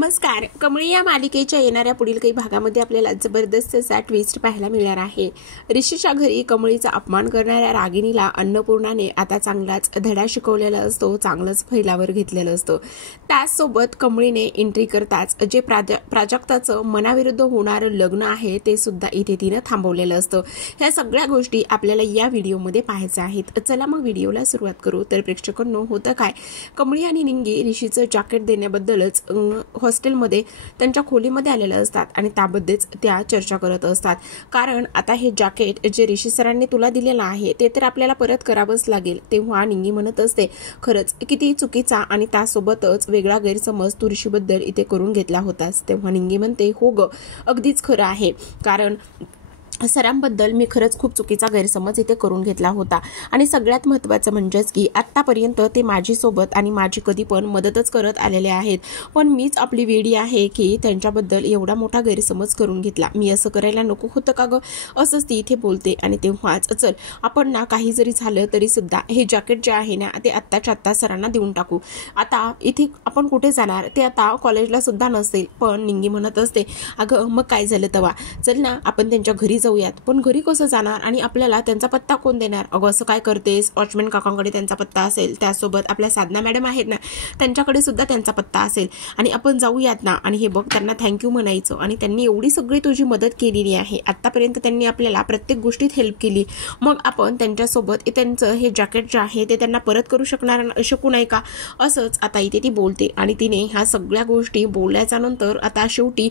नमस्कार. कमळी या मालिकेच्या येणाऱ्या पुढील काही भागामध्ये आपल्याला जबरदस्त असा ट्विस्ट पाहायला मिळणार आहे. ऋषीच्या घरी कमळीचा अपमान करणाऱ्या रागिणीला अन्नपूर्णाने आता चांगलाच धडा शिकवलेला असतो, चांगलंच फैलावर घेतलेलं असतं. त्याचसोबत कमळीने एंट्री करताच जे प्राजक्ताचं मनाविरुद्ध होणारं लग्न आहे ते सुद्धा इथे तिनं थांबवलेलं असतं. ह्या सगळ्या गोष्टी आपल्याला या व्हिडिओमध्ये पाहायच्या आहेत. चला मग व्हिडिओला सुरुवात करू. तर प्रेक्षकांनो, होतं काय, कमळी आणि निंगी ऋषीचं जॅकेट देण्याबद्दलच हॉस्टेलमध्ये त्यांच्या खोलीमध्ये आलेले असतात आणि त्याबद्दलच त्या चर्चा करत असतात. कारण आता हे जॅकेट जे ऋषी सरांनी तुला दिलेलं आहे ते तर आपल्याला परत करावंच लागेल. तेव्हा निंगी म्हणत असते, खरंच किती चुकीचा आणि त्यासोबतच वेगळा गैरसमज तू ऋषीबद्दल इथे करून घेतला होतास. तेव्हा निंगी म्हणते, हो ग, अगदीच खरं आहे. कारण सरांबद्दल मी खरंच खूप चुकीचा गैरसमज इथे करून घेतला होता आणि सगळ्यात महत्त्वाचं म्हणजेच की आत्तापर्यंत ते माझ्यासोबत आणि माझी कधी पण मदतच करत आलेले आहेत, पण मीच आपली वेडी आहे की त्यांच्याबद्दल एवढा मोठा गैरसमज करून घेतला. मी असं करायला नको होतं का ग, असंच ती इथे बोलते. आणि तेव्हाच चल आपण ना काही जरी झालं तरी सुद्धा हे जॅकेट जे आहे ना ते आत्ताच्या आत्ता सरांना देऊन टाकू. आता इथे आपण कुठे जाणार, ते आता कॉलेजला सुद्धा नसेल. पण निंगी म्हणत असते, अगं मग काय झालं तेव्हा, चल ना आपण त्यांच्या घरी जाऊयात. पण घरी कसं जाणार आणि आपल्याला त्यांचा पत्ता कोण देणार. अगं असं काय करतेस, वॉचमॅन काकांकडे त्यांचा पत्ता असेल, त्यासोबत आपल्या साधना मॅडम आहेत ना त्यांच्याकडे सुद्धा त्यांचा पत्ता असेल आणि आपण जाऊयात ना. आणि हे बघ, त्यांना थँक्यू म्हणायचं. आणि त्यांनी एवढी सगळी तुझी मदत केलेली आहे, आतापर्यंत त्यांनी आपल्याला प्रत्येक गोष्टीत हेल्प केली, मग आपण त्यांच्यासोबत त्यांचं हे जॅकेट जे आहे ते त्यांना परत करू शकू नाही का. असंच आता इथे ती बोलते आणि तिने ह्या सगळ्या गोष्टी बोलल्याच्या नंतर आता शेवटी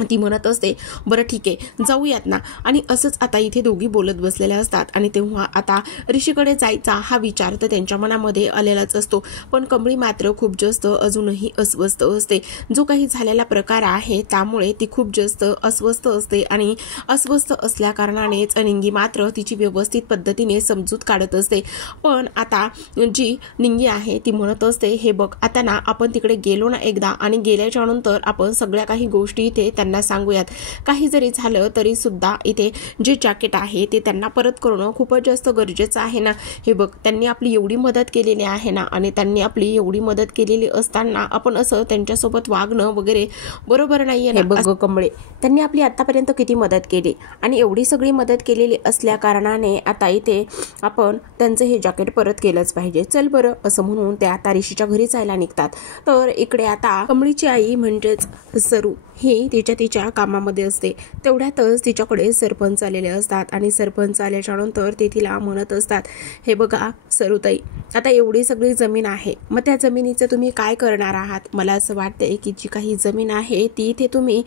ती म्हणत असते, बरं ठीक आहे जाऊयात ना. आणि असंच आता इथे दोघी बोलत बसलेल्या असतात. आणि तेव्हा आता ऋषीकडे जायचा हा विचार तर त्यांच्या मनामध्ये आलेलाच असतो. पण कमळी मात्र खूप जास्त अजूनही अस्वस्थ असते. जो काही झालेला प्रकार आहे त्यामुळे ती खूप जास्त अस्वस्थ असते आणि अस्वस्थ असल्या कारणानेच निंगी मात्र तिची व्यवस्थित पद्धतीने समजूत काढत असते. पण आता जी निंगी आहे ती म्हणत असते, हे बघ आता ना आपण तिकडे गेलो ना एकदा, आणि गेल्याच्या नंतर आपण सगळ्या काही गोष्टी इथे त्यांना सांगूयात. काही जरी झालं तरी सुद्धा इथे जे जॅकेट आहे ते त्यांना परत करणं खूपच जास्त गरजेचं आहे ना. हे बघ, त्यांनी आपली एवढी मदत केलेली आहे ना, आणि त्यांनी आपली एवढी मदत केलेली असताना आपण असं त्यांच्यासोबत वागणं वगैरे बरोबर नाहीये ना. बघ कमळे, त्यांनी आपली आतापर्यंत किती मदत केली आणि एवढी सगळी मदत केलेली असल्या कारणाने आता इथे आपण त्यांचं हे जॅकेट परत केलंच पाहिजे. चल बरं, असं म्हणून त्या आता ऋषीच्या घरी जायला निघतात. तर इकडे आता कमळीची आई म्हणजेच सरू ही तिच्या कामामध्ये असते. तेवढ्यातच तिच्याकडे सरपंच आलेले असतात आणि सरपंच आल्याच्या नंतर ते तिला म्हणत असतात, हे बघा सरुताई, आता एवढी सगळी जमीन आहे, मग त्या जमिनीचं तुम्ही काय करणार आहात. मला असं वाटतंय की जी काही जमीन आहे ती इथे तुम्ही,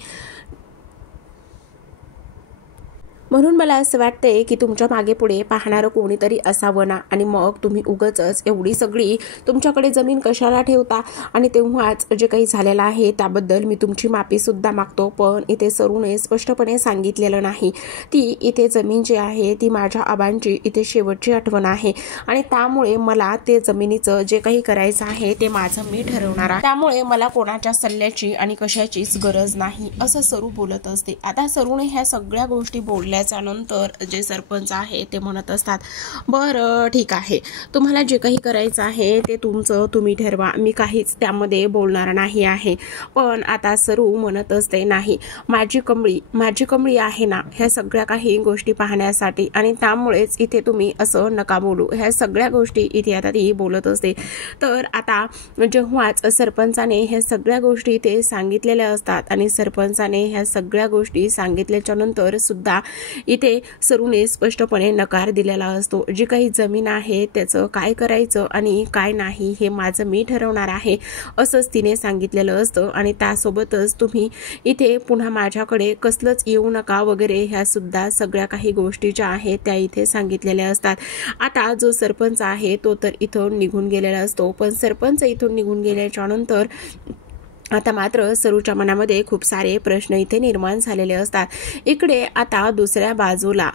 म्हणून मला असं वाटतंय की तुमच्या मागे पुढे पाहणारं कोणीतरी असावं ना. आणि मग तुम्ही उगाचच एवढी सगळी तुमच्याकडे जमीन कशाला ठेवता. आणि तेव्हाच जे काही झालेलं आहे त्याबद्दल मी तुमची माफी सुद्धा मागतो. पण इथे सरूने स्पष्टपणे सांगितलेलं नाही. ती इथे जमीन जी आहे ती माझ्या आबांची इथे शेवटची आठवण आहे आणि त्यामुळे मला ते जमिनीचं जे काही करायचं आहे ते माझं मी ठरवणार आहे. त्यामुळे मला कोणाच्या सल्ल्याची आणि कशाचीच गरज नाही, असं सरू बोलत असते. आता सरूने ह्या सगळ्या गोष्टी बोलल्या नंतर जे सरपंच आहे ते म्हणत असतात, बरं ठीक आहे, तुम्हाला जे काही करायचं आहे ते तुमचं तुम्ही ठरवा, मी काहीच त्यामध्ये बोलणार नाही आहे. पण आता सरू म्हणत असते, नाही, माझी कमळी आहे ना ह्या सगळ्या काही गोष्टी पाहण्यासाठी, आणि त्यामुळेच इथे तुम्ही असं नका बोलू. ह्या सगळ्या गोष्टी इथे आता ती बोलत असते. तर आता जेव्हाच सरपंचाने ह्या सगळ्या गोष्टी इथे सांगितलेल्या असतात आणि सरपंचाने ह्या सगळ्या गोष्टी सांगितल्याच्या नंतर सुद्धा इथे सरूने स्पष्टपणे नकार दिलेला असतो. जी काही जमीन आहे त्याचं काय करायचं आणि काय नाही हे माझं मी ठरवणार आहे, असंच तिने सांगितलेलं असतं. आणि त्यासोबतच तुम्ही इथे पुन्हा माझ्याकडे कसलंच येऊ नका वगैरे ह्या सुद्धा सगळ्या काही गोष्टी ज्या आहेत त्या इथे सांगितलेल्या असतात. आता जो सरपंच आहे तो तर इथून निघून गेलेला असतो. पण सरपंच इथून निघून गेल्याच्या नंतर आता मात्र सरूच्या मनामध्ये खूप सारे प्रश्न इथे निर्माण झालेले असतात. इकडे आता दुसऱ्या बाजूला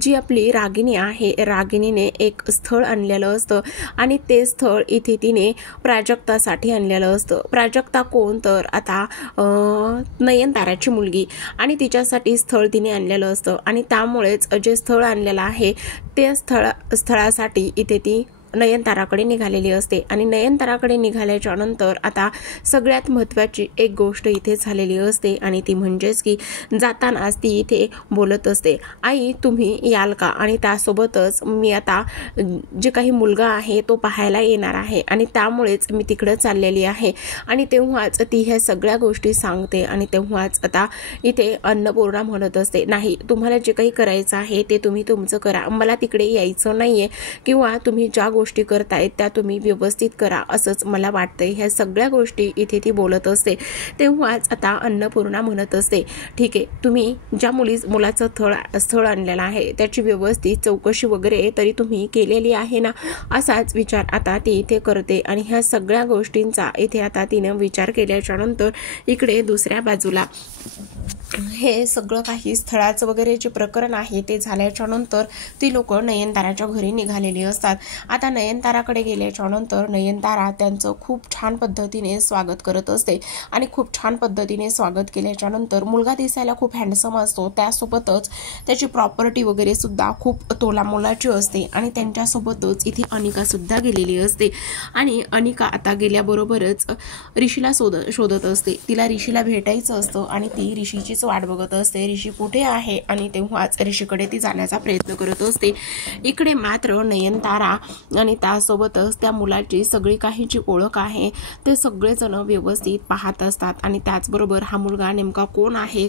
जी आपली रागिणी आहे, रागिणीने एक स्थळ आणलेलं असतं आणि ते स्थळ इथे तिने प्राजक्तासाठी आणलेलं असतं. प्राजक्ता कोण, तर आता नयनताराची मुलगी, आणि तिच्यासाठी स्थळ तिने आणलेलं असतं. आणि त्यामुळेच जे स्थळ आणलेलं आहे ते स्थळासाठी इथे ती नयनताराकडे निघालेली असते आणि नयनताराकडे निघाल्याच्या नंतर आता सगळ्यात महत्त्वाची एक गोष्ट इथे झालेली असते आणि ती म्हणजेच की जातानाच ती इथे बोलत असते, आई तुम्ही याल का? आणि त्यासोबतच मी आता जे काही मुलगा आहे तो पाहायला येणार आहे आणि त्यामुळेच मी तिकडे चाललेली आहे. आणि तेव्हाच ती ह्या सगळ्या गोष्टी सांगते आणि तेव्हाच आता इथे अन्नपूर्णा म्हणत असते, नाही तुम्हाला जे काही करायचं आहे ते तुम्ही तुमचं करा, मला तिकडे यायचं नाहीये किंवा तुम्ही ज्या गोष्टी करतायत त्या तुम्ही व्यवस्थित करा असंच मला वाटतंय. ह्या सगळ्या गोष्टी इथे ती बोलत असते. तेव्हाच आता अन्नपूर्णा म्हणत असते, ठीक आहे तुम्ही ज्या मुलाचं स्थळ आणलेलं आहे त्याची व्यवस्थित चौकशी वगैरे तरी तुम्ही केलेली आहे ना, असाच विचार आता ती इथे करते. आणि ह्या सगळ्या गोष्टींचा इथे आता तिनं विचार केल्याच्या नंतर इकडे दुसऱ्या बाजूला हे सगळं काही स्थळाचं वगैरे जे प्रकरण आहे ते झाल्याच्या नंतर ती लोक नयनताराच्या घरी निघालेली असतात. आता नयनताराकडे गेल्याच्या नंतर नयनतारा त्यांचं खूप छान पद्धतीने स्वागत करत असते आणि खूप छान पद्धतीने स्वागत केल्याच्या नंतर मुलगा दिसायला खूप हँडसम असतो, त्यासोबतच त्याची प्रॉपर्टी वगैरे सुद्धा खूप तोलामोलाची असते आणि त्यांच्यासोबतच इथे अनिका सुद्धा गेलेली असते. आणि अनिका आता गेल्याबरोबरच ऋषीला शोधत असते, तिला ऋषीला भेटायचं असतं आणि ती ऋषीची वाट बघत असते, ऋषी कुठे आहे? आणि तेव्हाच ऋषीकडे ती जाण्याचा प्रयत्न करत असते. इकडे मात्र नयनतारा आणि त्यासोबतच त्या मुलाची सगळी काही जी ओळख आहे ते सगळेजण व्यवस्थित पाहत असतात आणि त्याचबरोबर हा मुलगा नेमका कोण आहे,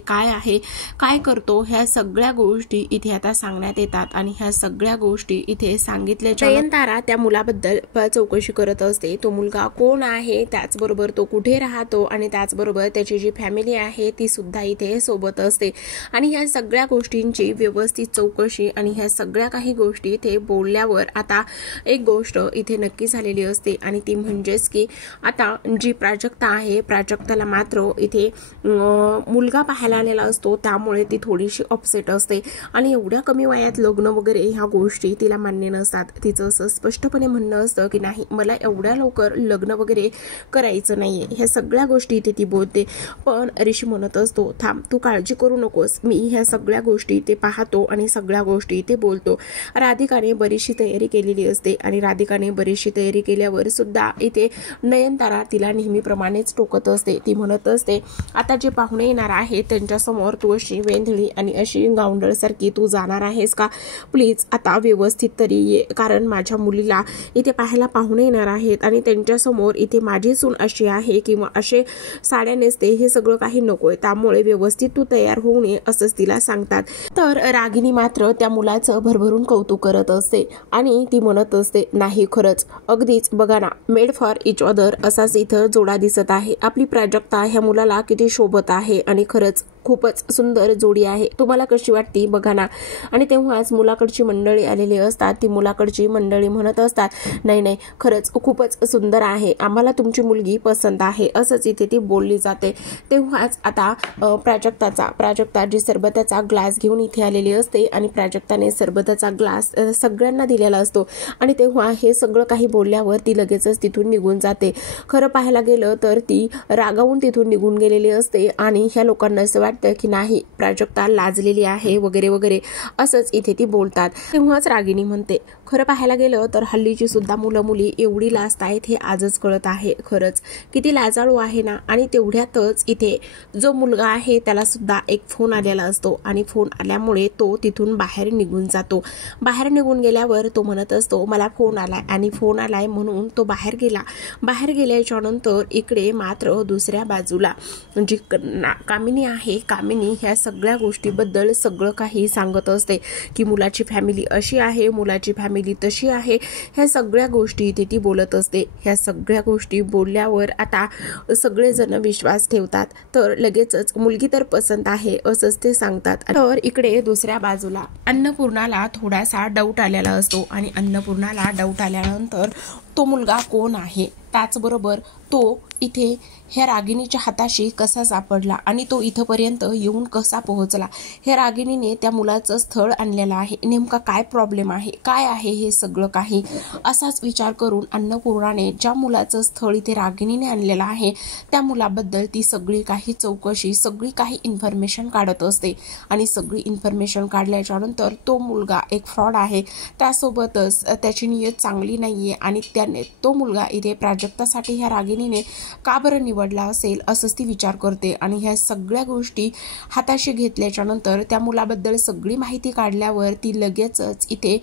काय करतो, ह्या सगळ्या गोष्टी इथे आता सांगण्यात येतात. आणि ह्या सगळ्या गोष्टी इथे सांगितल्याच्या नयनतारा त्या मुलाबद्दल चौकशी करत असते, तो मुलगा कोण आहे, त्याचबरोबर तो कुठे राहतो आणि त्याचबरोबर त्याची जी फॅमिली आहे ती सुद्धा इथे सोबत असते. आणि ह्या सगळ्या गोष्टींची व्यवस्थित चौकशी आणि ह्या सगळ्या काही गोष्टी इथे बोलल्यावर आता एक गोष्ट इथे नक्की झालेली असते आणि ती म्हणजेच की आता जी प्राजक्ता आहे, प्राजक्ताला मात्र इथे मुलगा पाहायला आलेला असतो, त्यामुळे ती थोडीशी अपसेट असते आणि एवढ्या कमी वयात लग्न वगैरे ह्या गोष्टी तिला मान्य नसतात. तिचं असं स्पष्टपणे म्हणणं असतं की नाही मला एवढ्या लवकर लग्न वगैरे करायचं नाहीये. ह्या सगळ्या गोष्टी इथे ती बोलते. पण ऋषी म्हणत असतो, थांब तू काळजी करू नकोस, मी ह्या सगळ्या गोष्टी ते पाहतो आणि सगळ्या गोष्टी ते बोलतो. राधिकाने बरीचशी तयारी केलेली असते आणि राधिकाने बरीचशी तयारी केल्यावर सुद्धा इथे नयनतारा तिला नेहमीप्रमाणेच टोकत असते. ती म्हणत असते, आता जे पाहुणे येणार आहेत त्यांच्यासमोर तू अशी वेंधळी आणि अशी गावंढळसारखी तू जाणार आहेस का? प्लीज आता व्यवस्थित तरी ये, कारण माझ्या मुलीला इथे पाहायला पाहुणे येणार आहेत आणि त्यांच्यासमोर इथे माझी सून अशी आहे किंवा असे साड्या नेसते हे सगळं काही नकोय, त्यामुळे व्यवस्थित तू तयार होऊ नये असंच तिला सांगतात. तर रागिनी मात्र त्या मुलाचं भरभरून कौतुक करत असते आणि ती म्हणत असते, नाही खरंच अगदीच बघा ना, मेड फॉर इच अदर असाच इथं जोडा दिसत आहे. आपली प्राजक्ता ह्या मुलाला किती शोभत आहे आणि खरंच खूपच सुंदर जोडी आहे, तुम्हाला कशी वाटती बघा ना. आणि तेव्हाच मुलाकडची मंडळी आलेली असतात. ती मुलाकडची मंडळी म्हणत असतात, नाही खरंच खूपच सुंदर आहे, आम्हाला तुमची मुलगी पसंत आहे असंच इथे ती बोलली जाते. तेव्हाच आता प्राजक्ता जी सरबताचा ग्लास घेऊन इथे आलेली असते आणि प्राजक्ताने सरबताचा ग्लास सगळ्यांना दिलेला असतो आणि तेव्हा हे सगळं काही बोलल्यावर ती लगेचच तिथून निघून जाते. खरं पाहायला गेलं तर ती रागावून तिथून निघून गेलेली असते आणि ह्या लोकांना असं वाटतं की नाही प्राजक्ता लाजलेली आहे वगैरे वगैरे असंच इथे ती बोलतात. तेव्हाच रागिनी म्हणते, खरं पाहायला गेलं तर हल्लीची सुद्धा मुलं मुली एवढी लाजतायत हे आजच कळत आहे, खरंच किती लाजाळू आहे ना. आणि तेवढ्यातच इथे जो मुलगा आहे त्याला सुद्धा एक फोन आलेला असतो आणि फोन आल्यामुळे तो तिथून बाहेर निघून जातो. बाहेर निघून गेल्यावर तो म्हणत असतो, मला फोन आलाय आणि फोन आलाय म्हणून तो बाहेर गेला. बाहेर गेल्याच्या नंतर इकडे मात्र दुसऱ्या बाजूला जी कामिनी आहे, कामिनी ह्या सगळ्या गोष्टीबद्दल सगळं काही सांगत असते की मुलाची फॅमिली अशी आहे, मुलाची फॅमिली तशी आहे, ह्या सगळ्या गोष्टी इथे ती बोलत असते. ह्या सगळ्या गोष्टी बोलल्यावर आता सगळेजण विश्वास ठेवतात. तर लगेचच मुलगी तर पसंत आहे असंच ते सांगतात. तर इकडे दुसऱ्या बाजूला अन्नपूर्णाला थोडासा डाऊट आलेला असतो आणि अन्नपूर्णाला डाऊट आल्यानंतर तो मुलगा कोण आहे त्याचबरोबर तो इथे ह्या रागिणीच्या हाताशी कसा सापडला आणि तो इथपर्यंत येऊन कसा पोहोचला, हे रागिणीने त्या मुलाचं स्थळ आणलेलं आहे, नेमका काय प्रॉब्लेम आहे, काय आहे हे सगळं काही, असाच विचार करून अन्नपूर्णाने ज्या मुलाचं स्थळ इथे रागिणीने आणलेलं आहे त्या मुलाबद्दल ती सगळी काही चौकशी, सगळी काही इन्फॉर्मेशन काढत असते. आणि सगळी इन्फॉर्मेशन काढल्याच्या नंतर तो मुलगा एक फ्रॉड आहे, त्यासोबतच त्याची नियत चांगली नाहीये आणि त्याने तो मुलगा इथे प्राजक्तासाठी ह्या रागिणीने का बरं निवडला असेल असंच ती विचार करते. आणि ह्या सगळ्या गोष्टी हाताशी घेतल्याच्या नंतर त्या मुलाबद्दल सगळी माहिती काढल्यावर ती लगेचच इथे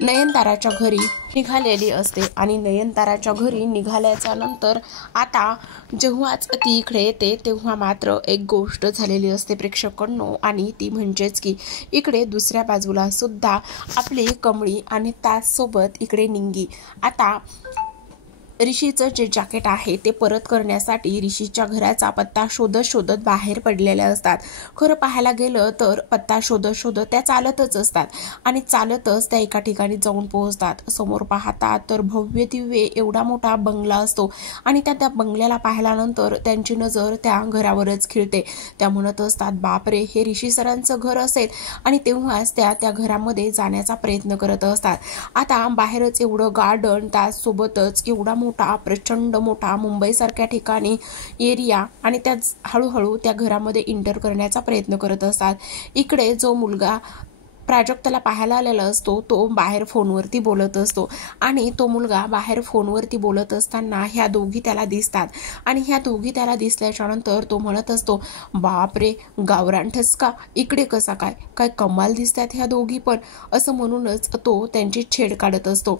नयनताराच्या घरी निघालेली असते. आणि नयनताराच्या घरी निघाल्याच्या नंतर आता जेव्हाच ती इकडे येते तेव्हा मात्र एक गोष्ट झालेली असते प्रेक्षकांनो, आणि ती म्हणजेच की इकडे दुसऱ्या बाजूला सुद्धा आपली कमळी आणि त्याचसोबत इकडे निंगी आता ऋषीचं जे जॅकेट आहे ते परत करण्यासाठी ऋषीच्या घराचा पत्ता शोधत शोधत बाहेर पडलेल्या असतात. खरं पाहायला गेलं तर पत्ता शोधत शोधत त्या चालतच असतात आणि चालतच त्या एका ठिकाणी जाऊन पोहोचतात. समोर पाहतात तर भव्य दिव्य एवढा मोठा बंगला असतो आणि त्या बंगल्याला पाहिल्यानंतर त्यांची नजर त्या घरावरच खिळते. त्या म्हणत असतात, बापरे, हे ऋषी सरांचं घर असेल. आणि तेव्हाच त्या घरामध्ये जाण्याचा प्रयत्न करत असतात. आता बाहेरच एवढं गार्डन, त्यासोबतच एवढा मोठा प्रचंड मोठा मुंबईसारख्या ठिकाणी एरिया, आणि त्या हळूहळू त्या घरामध्ये एंटर करण्याचा प्रयत्न करत असतात. इकडे जो मुलगा प्राजक्ताला पाहायला आलेला असतो तो बाहेर फोनवरती बोलत असतो आणि तो मुलगा बाहेर फोनवरती बोलत असताना ह्या दोघी त्याला दिसतात. आणि ह्या दोघी त्याला दिसल्याच्या नंतर तो म्हणत असतो, बापरे, गावरान ठसका, इकडे कसा काय, काय कमाल दिसतात ह्या दोघी पण, असं म्हणूनच तो त्यांची छेड काढत असतो.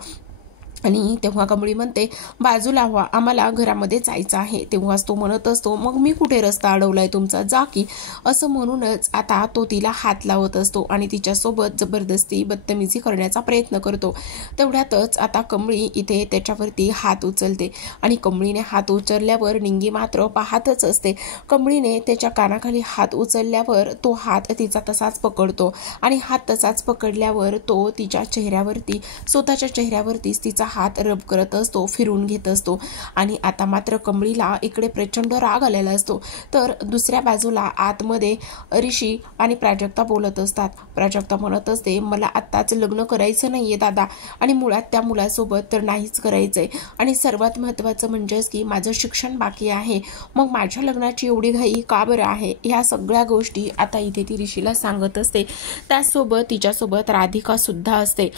आणि तेव्हा कमळी म्हणते, बाजूला व्हा, आम्हाला घरामध्ये जायचं आहे. तेव्हाच तो म्हणत असतो, मग मी कुठे रस्ता अडवलाय तुमचा, जा की, असं म्हणूनच आता तो तिला हात लावत असतो आणि तिच्यासोबत जबरदस्ती बदतमीजी करण्याचा प्रयत्न करतो. तेवढ्यातच आता कमळी इथे त्याच्यावरती हात उचलते आणि कमळीने हात उचलल्यावर निंगी मात्र पाहतच असते. कमळीने त्याच्या कानाखाली हात उचलल्यावर तो हात तिचा तसाच पकडतो आणि हात तसाच पकडल्यावर तो तिच्या चेहऱ्यावरती, स्वतःच्या चेहऱ्यावरतीच तिचा हात रब करत असतो, फिरून घेत असतो. आणि आता मात्र कमळीला इकडे प्रचंड राग आलेला असतो. तर दुसऱ्या बाजूला आतमध्ये ऋषी आणि प्राजक्ता बोलत असतात. प्राजक्ता म्हणत असते, मला आत्ताच लग्न करायचं नाहीये दादा, आणि मुळात त्या मुलासोबत तर नाहीच करायचंय, आणि सर्वात महत्त्वाचं म्हणजेच की माझं शिक्षण बाकी आहे, मग माझ्या लग्नाची एवढी घाई का बरं आहे. ह्या सगळ्या गोष्टी आता इथे ती ऋषीला सांगत असते. त्याचसोबत तिच्यासोबत राधिका सुद्धा असते.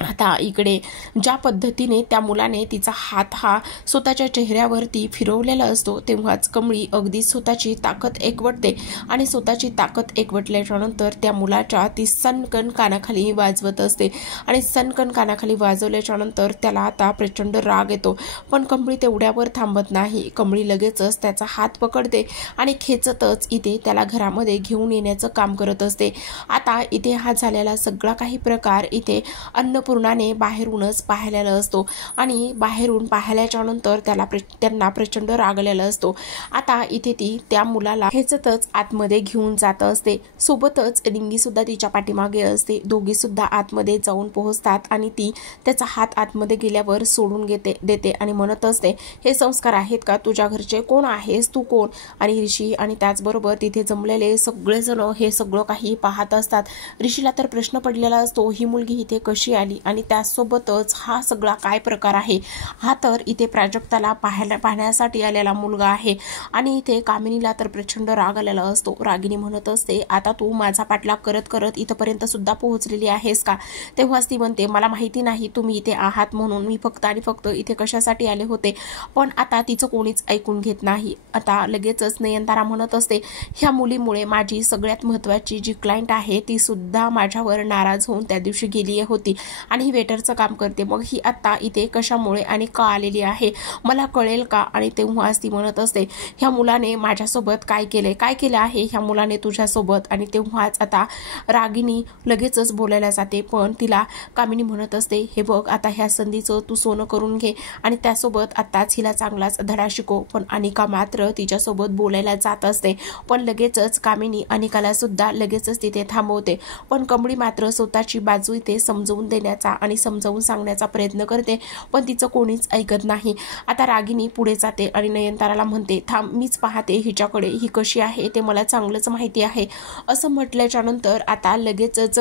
आता इकडे ज्या पद्धतीने त्या मुलाने तिचा हात हा स्वतःच्या चेहऱ्यावरती फिरवलेला असतो तेव्हाच कमळी अगदी स्वतःची ताकद एकवटते आणि स्वतःची ताकद एकवटल्याच्या नंतर त्या मुलाच्या ती सनकन कानाखाली वाजवत असते आणि सनकन कानाखाली वाजवल्याच्या नंतर त्याला आता प्रचंड राग येतो. पण कमळी तेवढ्यावर थांबत नाही. कमळी लगेचच त्याचा हात पकडते आणि खेचतच इथे त्याला घरामध्ये घेऊन येण्याचं काम करत असते. आता इथे हा झालेला सगळा काही प्रकार इथे अन्नपूर्णाने बाहेरूनच पाहिलेला असतो आणि बाहेरून पाहिल्याच्या नंतर त्यांना प्रचंड रागलेला असतो. आता इथे ती त्या मुलाला खेचतच आतमध्ये घेऊन जात असते. सोबतच रिंगी सुद्धा तिच्या पाठीमागे असते. दोघी सुद्धा आतमध्ये जाऊन पोहोचतात आणि ती त्याचा हात आतमध्ये गेल्यावर सोडून देते आणि म्हणत असते, हे संस्कार आहेत का तुझ्या घरचे, कोण आहेस तू, कोण. आणि ऋषी आणि त्याचबरोबर तिथे जमलेले सगळेजण हे सगळं काही पाहत असतात. ऋषीला तर प्रश्न पडलेला असतो, ही मुलगी इथे कशी आली आणि त्यासोबतच हा सगळा काय प्रकार आहे. हा तर इथे प्राजक्ताला पाहण्यासाठी आलेला मुलगा आहे आणि इथे कामिनीला तर प्रचंड राग आलेला असतो. रागिनी म्हणत असते, आता तू माझा पाठलाग करत करत इथपर्यंत सुद्धा पोहोचलेली आहेस का. तेव्हाच ती म्हणते, मला माहिती नाही तुम्ही इथे आहात म्हणून, मी फक्त आणि फक्त इथे कशासाठी आले होते. पण आता तिचं कोणीच ऐकून घेत नाही. आता लगेचच नयनतारा म्हणत असते, ह्या मुलीमुळे माझी सगळ्यात महत्त्वाची जी क्लायंट आहे ती सुद्धा माझ्यावर नाराज होऊन त्या दिवशी गेली होती आणि ही वेटरचं काम करते. मग ही आता इथे कशामुळे आणि का आलेली आहे मला कळेल का. आणि तेव्हाच ती म्हणत असते, ह्या मुलाने माझ्यासोबत काय केलं आहे ह्या मुलाने तुझ्यासोबत. आणि तेव्हाच आता रागिनी लगेचच बोलायला जाते. पण तिला कामिनी म्हणत असते, हे बघ आता ह्या संधीचं तू सोनं करून घे आणि त्यासोबत आताच हिला चांगलाच धडा शिकव. पण अनिका मात्र तिच्यासोबत बोलायला जात असते. पण लगेचच कामिनी अनिकाला सुद्धा लगेचच तिथे थांबवते. पण कमळी मात्र स्वतःची बाजू इथे समजवून देण्याचा करण्याचा आणि समजावून सांगण्याचा प्रयत्न करते, पण तिचं कोणीच ऐकत नाही. आता रागिनी पुढे जाते आणि नयनताराला म्हणते, थांब, मीच पाहते हिच्याकडे, ही कशी आहे ते मला चांगलंच माहिती आहे. असं म्हटल्याच्या नंतर आता लगेचच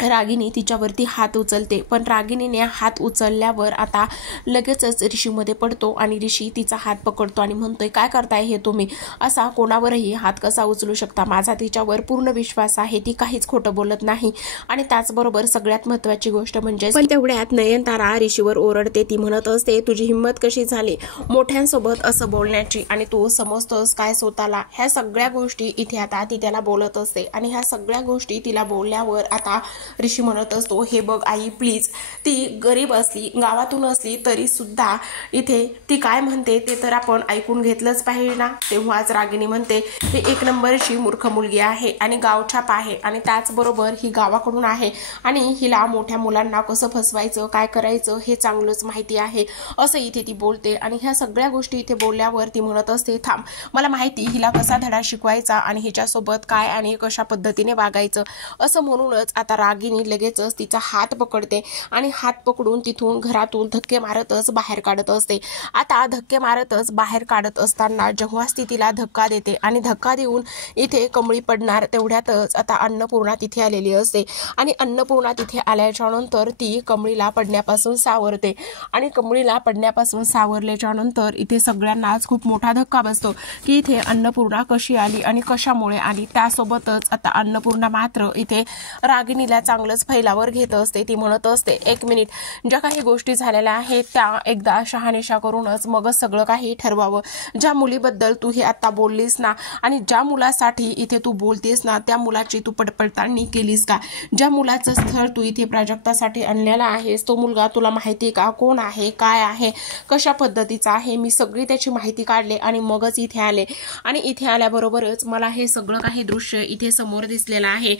रागिनी तिच्यावरती हात उचलते, पण रागिनीने हात उचलल्यावर आता लगेचच ऋषीमध्ये पडतो आणि ऋषी तिचा हात पकडतो आणि म्हणतोय, काय करताय हे तुम्ही? असा कोणावरही हात कसा उचलू शकता? माझा तिच्यावर पूर्ण विश्वास आहे, ती काहीच खोटं बोलत नाही. आणि त्याचबरोबर सगळ्यात महत्त्वाची गोष्ट म्हणजे, पण तेवढ्यात नयनतारा ऋषीवर ओरडते. ती म्हणत असते, तुझी हिंमत कशी झाली मोठ्यांसोबत असं बोलण्याची, आणि तू समजतोस काय स्वतःला? ह्या सगळ्या गोष्टी इथे आता ती त्याला बोलत असते आणि ह्या सगळ्या गोष्टी तिला बोलल्यावर आता ऋषी म्हणत असतो, हे बघ आई, प्लीज, ती गरीब असली, गावातून असली तरी सुद्धा इथे ती काय म्हणते ते तर आपण ऐकून घेतलंच पाहिजे ना. तेव्हाच रागिनी म्हणते, ही एक नंबरची मूर्ख मुलगी आहे आणि गावछाप आहे, आणि त्याचबरोबर ही गावाकडून आहे आणि हिला मोठ्या मुलांना कसं फसवायचं, काय करायचं हे चांगलंच माहिती आहे, असं इथे ती बोलते. आणि ह्या सगळ्या गोष्टी इथे बोलल्यावर ती म्हणत असते, थांब, मला माहिती हिला कसा धडा शिकवायचा आणि हिच्यासोबत काय आणि कशा पद्धतीने वागायचं. असं म्हणूनच आता रागिनी लगेचच तिचा हात पकडते आणि हात पकडून तिथून घरातून धक्के मारतच बाहेर काढत असते. आता धक्के मारतच बाहेर काढत असताना जेव्हाच ती तिला धक्का देते आणि धक्का देऊन इथे कमळी पडणार, तेवढ्यातच आता अन्नपूर्णा तिथे आलेली असते. आणि अन्नपूर्णा तिथे आल्याच्या नंतर ती कमळीला पडण्यापासून सावरते आणि कमळीला पडण्यापासून सावरल्याच्या नंतर इथे सगळ्यांनाच खूप मोठा धक्का बसतो की इथे अन्नपूर्णा कशी आली आणि कशामुळे आली. त्यासोबतच आता अन्नपूर्णा मात्र इथे रागिनीला चांगलंच फैलावर घेत असते. ती म्हणत असते, एक मिनिट, ज्या काही गोष्टी झालेल्या आहेत त्या एकदा शहानिशा करूनच मगच सगळं काही ठरवावं. ज्या मुलीबद्दल तू हे आता बोललीस ना आणि ज्या मुलासाठी इथे तू बोलतेस ना, त्या मुलाची तू पडताळणी केलीस का? ज्या मुलाचं स्थळ तू इथे प्राजक्तासाठी आणलेला आहेस, तो मुलगा तुला माहिती का? कोण आहे, काय आहे, कशा पद्धतीचा आहे? मी सगळी त्याची माहिती काढले आणि मगच इथे आले. आणि इथे आल्याबरोबरच मला हे सगळं काही दृश्य इथे समोर दिसलेलं आहे.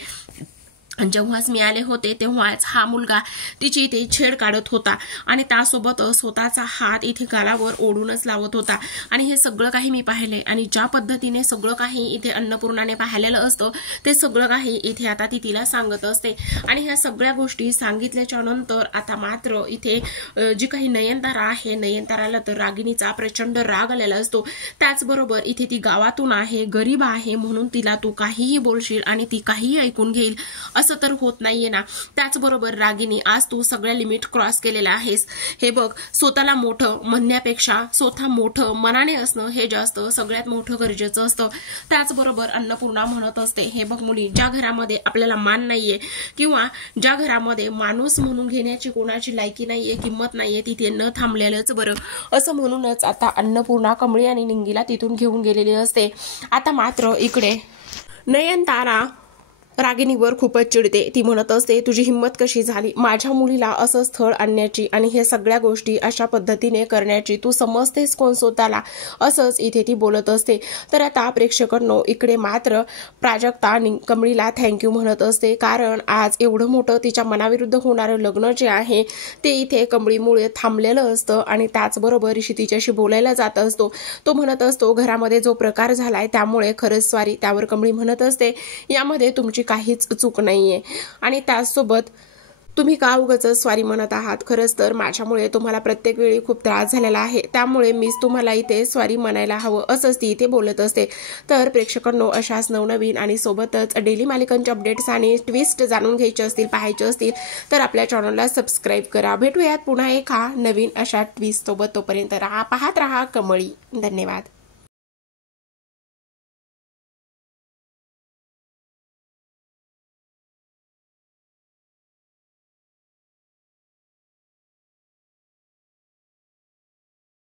जेव्हाच मी आले होते तेव्हाच हा मुलगा तिची इथे छेड काढत होता आणि त्यासोबत स्वतःचा हात इथे गालावर ओढूनच लावत होता. आणि हे सगळं काही मी पाहिले आणि ज्या पद्धतीने सगळं काही इथे अन्नपूर्णाने पाहिलेलं असतं ते सगळं काही इथे आता ती तिला सांगत असते. आणि ह्या सगळ्या गोष्टी सांगितल्याच्या नंतर आता मात्र इथे जी काही नयनतारा आहे, नयनताराला तर रागिनीचा प्रचंड राग आलेला असतो. त्याचबरोबर इथे ती गावातून आहे, गरीब आहे, म्हणून तिला तू काहीही बोलशील आणि ती काहीही ऐकून घेईल असं तर होत नाहीये ना. त्याचबरोबर रागिनी, आज तू सगळ्या लिमिट क्रॉस केलेल्या आहेस. हे बघ, स्वतःला मोठं म्हणण्यापेक्षा स्वतः मोठं मनाने असणं हे जास्त सगळ्यात मोठं गरजेचं असतं. त्याचबरोबर अन्नपूर्णा म्हणत असते, हे बघ मुली, ज्या घरामध्ये आपल्याला मान नाहीये किंवा ज्या घरामध्ये माणूस म्हणून घेण्याची कोणाची लायकी नाहीये, किंमत नाहीये, तिथे न थांबलेलंच बरं. असं म्हणूनच आता अन्नपूर्णा कमळी आणि निंगीला तिथून घेऊन गेलेली असते. आता मात्र इकडे नयनतारा रागिनीवर खूपच चिडते. ती म्हणत असते, तुझी हिंमत कशी झाली माझ्या मुलीला असं स्थळ आणण्याची आणि हे सगळ्या गोष्टी अशा पद्धतीने करण्याची? तू समजतेस कोण स्वतःला? असंच इथे ती बोलत असते. तर आता प्रेक्षकांनो, इकडे मात्र प्राजक्ता कमळीला थँक्यू म्हणत असते, कारण आज एवढं मोठं तिच्या मनाविरुद्ध होणारं लग्न जे आहे ते इथे कमळीमुळे थांबलेलं असतं. आणि त्याचबरोबर ऋषी तिच्याशी बोलायला जात असतो. तो म्हणत असतो, घरामध्ये जो प्रकार झालाय त्यामुळे खरंच स्वारी. त्यावर कमळी म्हणत असते, यामध्ये तुमची काहीच चूक नाहीये आणि त्यासोबत तुम्ही का उगाच स्वारी म्हणत आहात? खरंच तर माझ्यामुळे तुम्हाला प्रत्येक वेळी खूप त्रास झालेला आहे, त्यामुळे मीच तुम्हाला इथे स्वारी म्हणायला हवं, असंच ती इथे बोलत असते. तर प्रेक्षकांनो, अशाच नवनवीन आणि सोबतच डेली मालिकांचे अपडेट्स आणि ट्विस्ट जाणून घ्यायचे असतील, पाहायचे असतील तर आपल्या चॅनलला सबस्क्राईब करा. भेटूयात पुन्हा एका नवीन अशा ट्विस्ट सोबत. तोपर्यंत पाहत रहा कमळी. धन्यवाद.